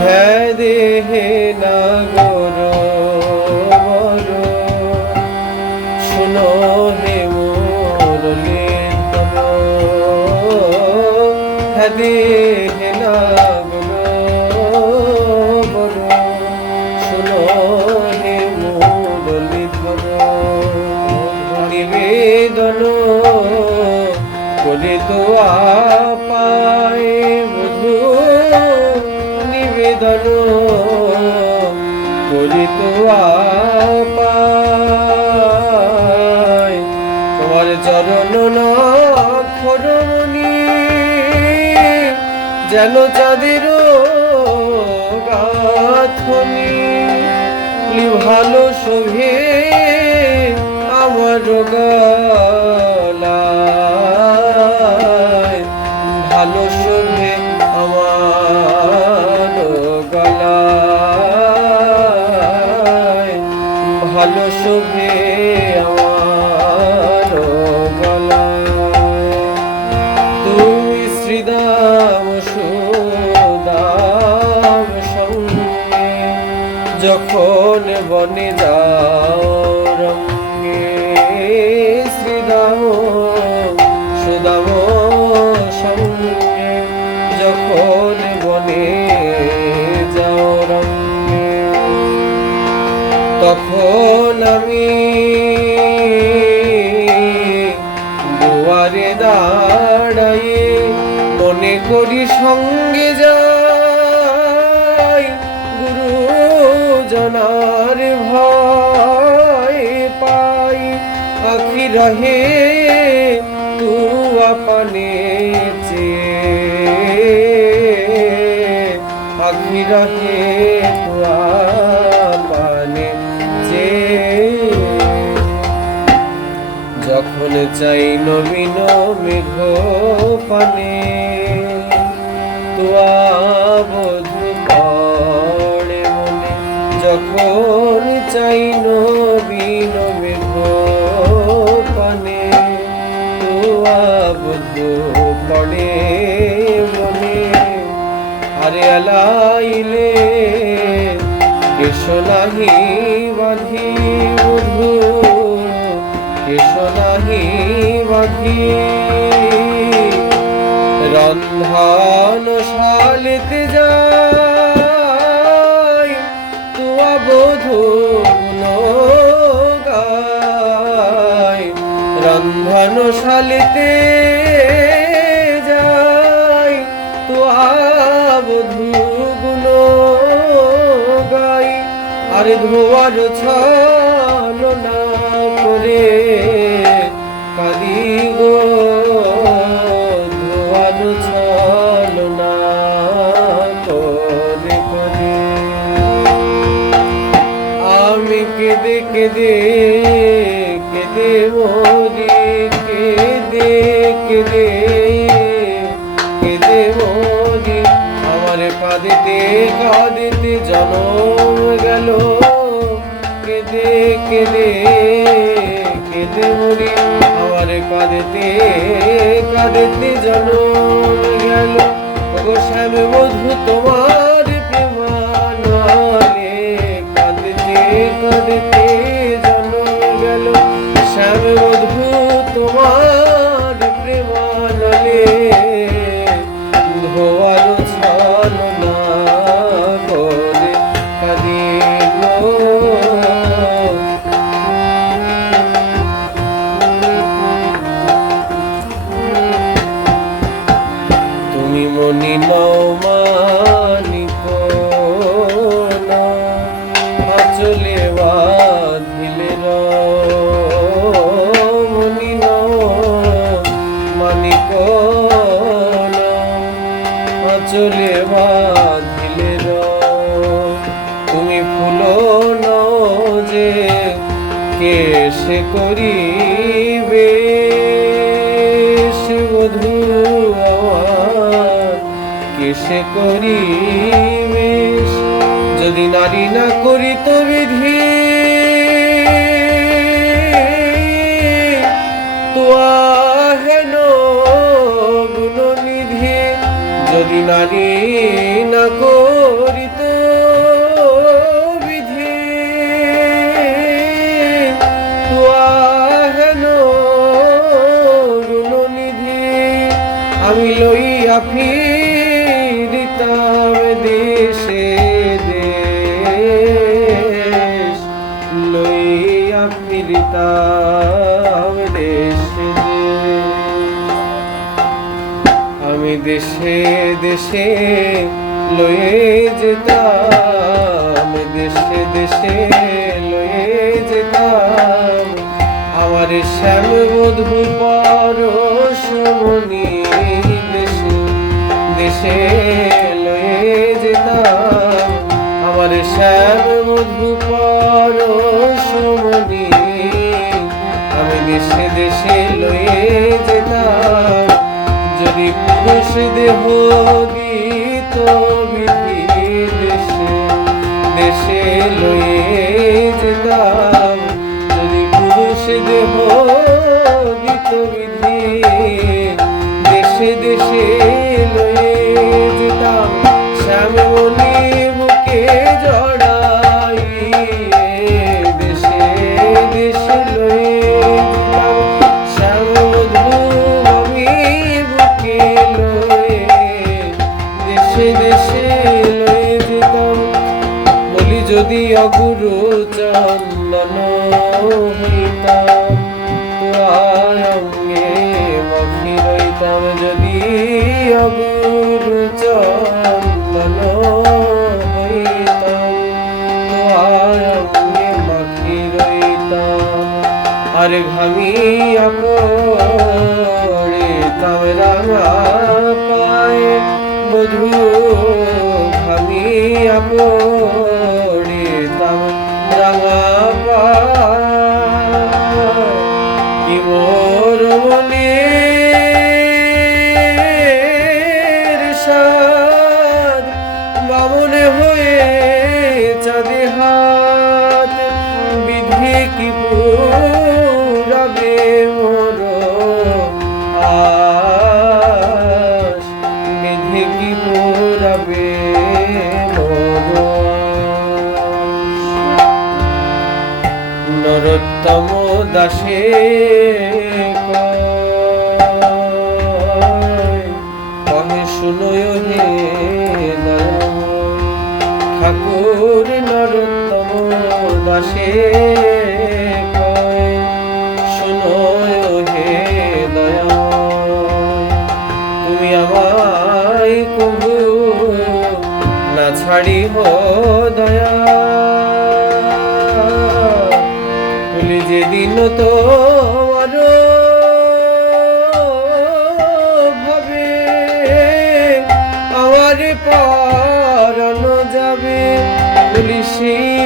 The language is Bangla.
হ্যাঁ দেহে নাগর বর শুনো হে মুরলীধর হ্যাঁ দেহে নাগর বর শুনো হে মুরলীধর নিবেদন করি তো আপায় বধূ নিবেদন করি তো আপায় তোমার চরণ নখরমণি যেন চাঁদের গাঁথনি ভালো শোভে আমার গলায় ভালো শোভে আমার গলায় ভালো শোভে আমার গলায় তুমি শ্রীদাম সুদাম সঙ্গে যখন বনে যাও রঙ্গে শ্রীদাম সুদাম সঙ্গে যখন বনে যাও রঙ্গে তখন আমি দুয়ারে দাঁড়াই মনে করি সঙ্গে যাই গুরুজনার ভয় পাই আখি রহে তু আপনে আখি রহে তু আপনে যখন চাই নবীন মেঘ পানে তুয়া বধূ পড়ে মনে যখন চাই নবীন মেঘ পানে তুয়া বধূ পড়ে মনে আরে আলাইলে কেশ নাহি বাঁধি বধূ কেশ নাহি বাঁধি রন্ধন শালিতে যাই তুয়া বধূ গাই রন্ধন শালিতে যাই তুয়া বধূ গুণ গাই আরে ধোয়ার ছলনা করে কাঁদি গো ধোয়ার ছলনা করে করে আমি কেঁদে কেঁদে কেঁদে মরি কেঁদে কেঁদে কেঁদে মরি আমার কাঁদিতে কাঁদিতে জনম গেল কেঁদে কেঁদে কেঁদে মরি আমার কাঁদিতে কাঁদিতে জনম গেল ওগো শ্যাম বধূ তোমার প্রেমানলে কাঁদিতে কাঁদিতে জনম গেল শ্যাম বধূ তোমার প্রেমানলে ধোয়ার ছলনা করে কাঁদিল তুমি মনি নও মানিক না আঁচলে বাঁধিলে মনি নও মানিক না আঁচলে বাঁধিলে তুমি ফুল নও যে কেশে করিবে বধূ কেশে করিবে যদি নারী না করিত বিধি তোয়া হেন গুণনিধি যদি নারী না করিত দেশে লয়ে যেতাম, দেশে দেশে লয়ে যেতাম আমার শ্যামবধূ পরশমণি, দেশে দেশে লয়ে যেতাম আমার শ্যামবধূ পরশমণি, আমি দেশে দেশে লয়ে যেতাম যদি পুরুষ দেহ দিত বিধি, দেশে দেশে লয়ে যেতাম যদি পুরুষ দেহ দিত বিধি, দেশে দেশে লয়ে যেতাম শ্যামমণি বুকে জড়াই, দেশে দেশে লয়ে যেতাম শ্যামবধূ আমি বুকে লয়ে, দেশে দেশে লয়ে যেতাম। বলি যদি অগুরু চন্দন হইতাম তোর অঙ্গে মাখি রইতাম, যদি অগুরু চন্দন হইতাম তোর অঙ্গে মাখি রইতাম, আর ঘামিয়া পড়িতাম রাঙা পায়ে বধূ, ঘামিয়া পড়িতাম রাঙা পায়ে, কি মোর মনের সাধ বামন হয়ে চাঁদে হাত, বিধি কি পুরাবে মোর আশ, বিধি কি পুরাবে মোর আশ। নরোত্তম দাসে কহে শুনয় হে দয়াময়, ঠাকুর নরোত্তম দাসে কয় শুনয় হে দয়াময়, তুমি আমায় কবু না ছাড়িহ দয়া, বলি যেদিন তোমার ভাবে আমার পরানো যাবে, বলি সেই